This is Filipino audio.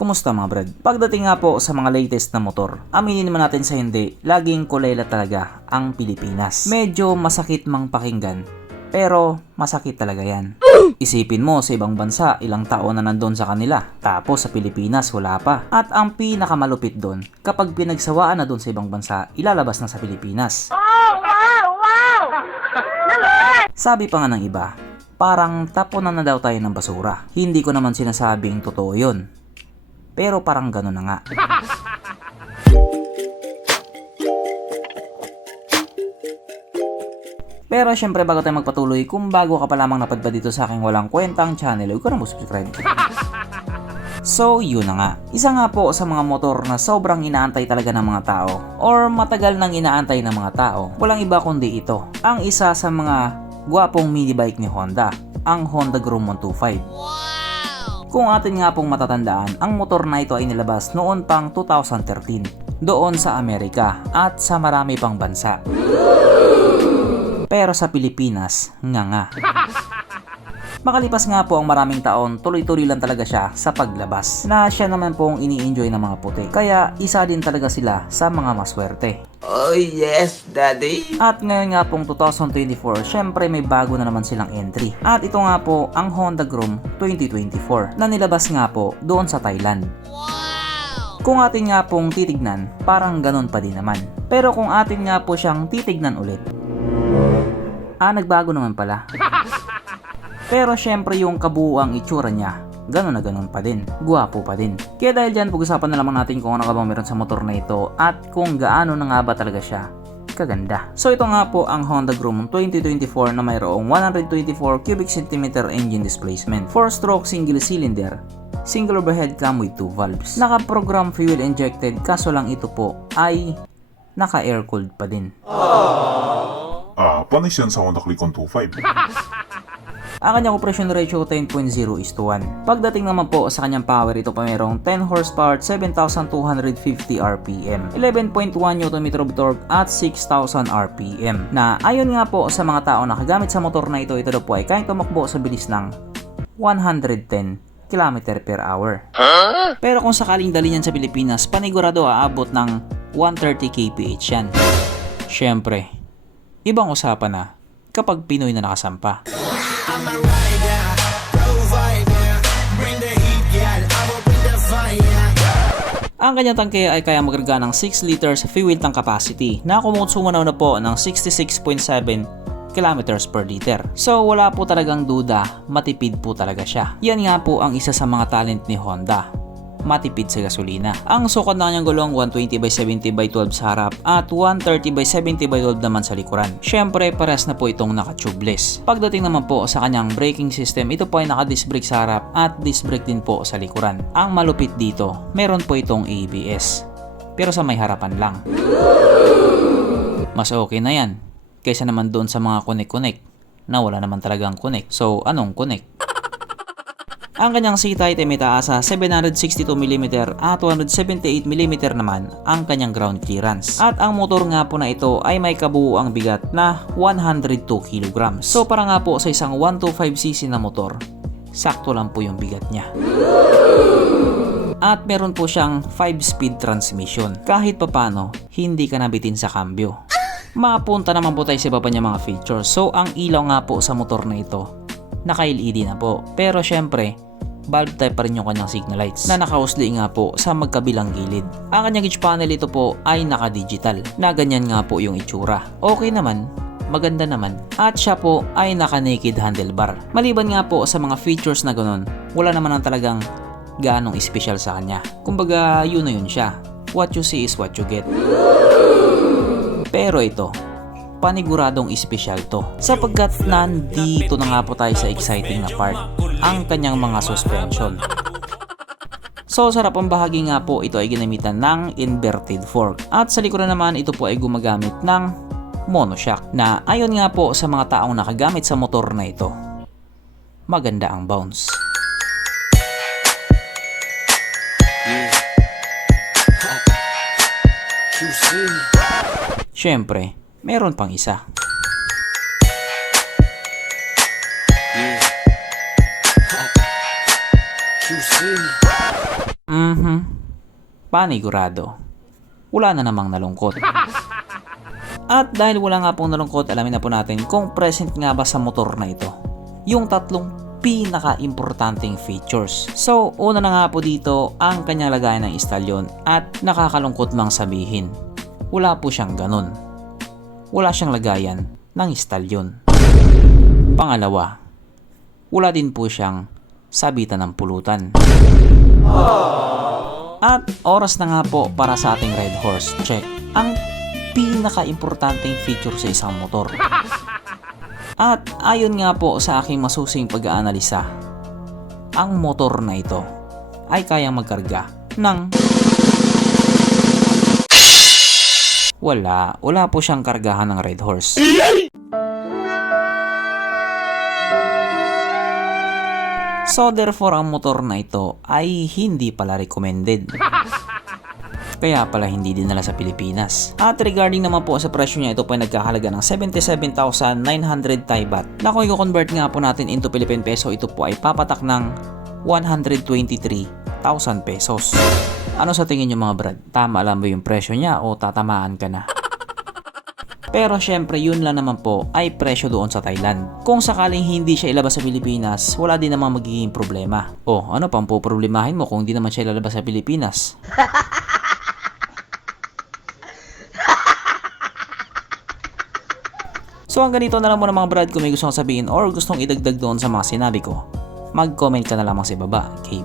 Kumusta mga brad? Pagdating nga po sa mga latest na motor, aminin naman natin sa hindi, laging kulela talaga ang Pilipinas. Medyo masakit mang pakinggan, pero masakit talaga yan. Isipin mo sa ibang bansa, ilang taon na nandun sa kanila. Tapos sa Pilipinas, wala pa. At ang pinakamalupit doon, kapag pinagsawaan na doon sa ibang bansa, ilalabas na sa Pilipinas. Sabi pa nga ng iba, parang tapunan na daw tayo ng basura. Hindi ko naman sinasabing totoo yun. Pero parang gano'n na nga. Pero syempre bago tayo magpatuloy, kung bago ka pa lamang napadpad dito sa aking walang kwentang channel, huwag ka na mo subscribe. So, yun na nga. Isa nga po sa mga motor na sobrang inaantay talaga ng mga tao or matagal nang inaantay ng mga tao. Walang iba kundi ito. Ang isa sa mga gwapong mini bike ni Honda, ang Honda Groom 125. Kung atin nga pong matatandaan, ang motor na ito ay nilabas noon pang 2013 doon sa Amerika at sa marami pang bansa. Pero sa Pilipinas, nga nga. Makalipas nga po ang maraming taon, tuloy-tuloy lang talaga siya sa paglabas. Na siya naman pong ini-enjoy ng mga puti. Kaya isa din talaga sila sa mga maswerte. Oh yes, daddy. At ngayon nga pong 2024, syempre may bago na naman silang entry. At ito nga po ang Honda Groom 2024 na nilabas nga po doon sa Thailand. Kung atin nga pong titignan, parang ganun pa din naman. Pero kung atin nga po siyang titignan ulit, ah nagbago naman pala. Pero syempre yung kabuuang itsura niya, ganun na ganun pa din. Guwapo pa din. Kaya dahil dyan, pag-usapan na lamang natin kung ano ka ba meron sa motor na ito at kung gaano na nga ba talaga siya kaganda. So ito nga po ang Honda Groom 2024 na mayroong 124 cubic centimeter engine displacement, 4-stroke single cylinder, single overhead cam with two valves. Naka-program fuel injected kaso lang ito po ay naka-air cooled pa din. Ah, panis yan sa Honda Click on 25. Ang kanyang operation ratio 10.0 is to 1. Pagdating naman po sa kanyang power, ito pa mayroong 10 horsepower at 7,250 RPM, 11.1 Nm of torque at 6,000 RPM. Na ayon nga po sa mga tao na kagamit sa motor na ito, ito daw po ay kayang tumakbo sa bilis ng 110 km per hour. Pero kung sakaling dali niyan sa Pilipinas, panigurado aabot ng 130 kph yan. Siyempre, ibang usapan na kapag Pinoy na nakasampa. Ang kanyang tangke ay kaya magraga ng 6 liters fuel tank capacity na kumukonsumo na na po ng 66.7 kilometers per liter. So wala po talagang duda, matipid po talaga siya. Yan nga po ang isa sa mga talent ni Honda matipid sa gasolina. Ang sukat na kanyang gulong 120 by 70 by 12 sa harap at 130 by 70 by 12 naman sa likuran. Syempre pares na po itong naka-tubeless. Pagdating naman po sa kanyang braking system, ito po ay naka-disc brake sa harap at disc brake din po sa likuran. Ang malupit dito, meron po itong ABS. Pero sa may harapan lang. Mas okay na yan kaysa naman doon sa mga connect-connect na wala naman talagang connect. So, anong connect? Ang kanyang seat height ay may taas sa 762mm at 278mm naman ang kanyang ground clearance. At ang motor nga po na ito ay may kabuuang bigat na 102 kg. So para nga po sa isang 125cc na motor, sakto lang po yung bigat niya. At meron po siyang 5-speed transmission. Kahit papano, hindi ka nabitin sa kambyo. Mapunta naman po tayo sa iba pa niya mga features. So ang ilaw nga po sa motor na ito, naka-LED na po. Pero syempre, bulb type pa rin yung kanyang signal lights na nakausli nga po sa magkabilang gilid. Ang kanyang gauge panel ito po ay naka-digital na ganyan nga po yung itsura. Okay naman, maganda naman. At siya po ay naka-naked handlebar. Maliban nga po sa mga features na ganun, wala naman ang talagang ganong special sa kanya. Kumbaga, yun na yun siya. What you see is what you get. Pero ito, paniguradong espesyal to. Sapagkat nandito na nga po tayo sa exciting na part, ang kanyang mga suspension. So sarap ang bahagi nga po ito ay ginamitan ng inverted fork. At sa likuran naman ito po ay gumagamit ng monoshock na ayon nga po sa mga taong nakagamit sa motor na ito. Maganda ang bounce. Siyempre, meron pang isa. Mhm. Panigurado. Wala na namang nalungkot. At dahil wala nga pong nalungkot, alamin na po natin kung present nga ba sa motor na ito. Yung tatlong pinaka-importanting features. So, una na nga po dito ang kanyang lagayan ng istalyon at nakakalungkot mang sabihin. Wala po siyang ganun. Wala siyang lagayan ng istalyon. Pangalawa, wala din po siyang sabitan ng pulutan. At oras na nga po para sa ating Red Horse check. Ang pinaka-importanting feature sa isang motor. At ayon nga po sa aking masusing pag-aanalisa, ang motor na ito ay kayang magkarga ng wala, wala po siyang kargahan ng Red Horse. So therefore ang motor na ito ay hindi pala recommended. Kaya pala hindi dinala sa Pilipinas. At regarding naman po sa presyo niya, ito po ay nagkahalaga ng 77,900 Thai baht. Na kung i-convert nga po natin into Philippine peso, ito po ay papatak ng 123,000 pesos. Ano sa tingin niyo mga brad? Tama alam mo yung presyo niya o tatamaan ka na? Pero syempre yun lang naman po ay presyo doon sa Thailand. Kung sakaling hindi siya ilabas sa Pilipinas, wala din namang magiging problema. O ano pang poproblemahin mo kung hindi naman siya ilalabas sa Pilipinas? So hanggang dito na lang muna mga brad kung may gusto kong sabihin or gustong idagdag doon sa mga sinabi ko. Mag-comment ka na lamang sa baba. Okay,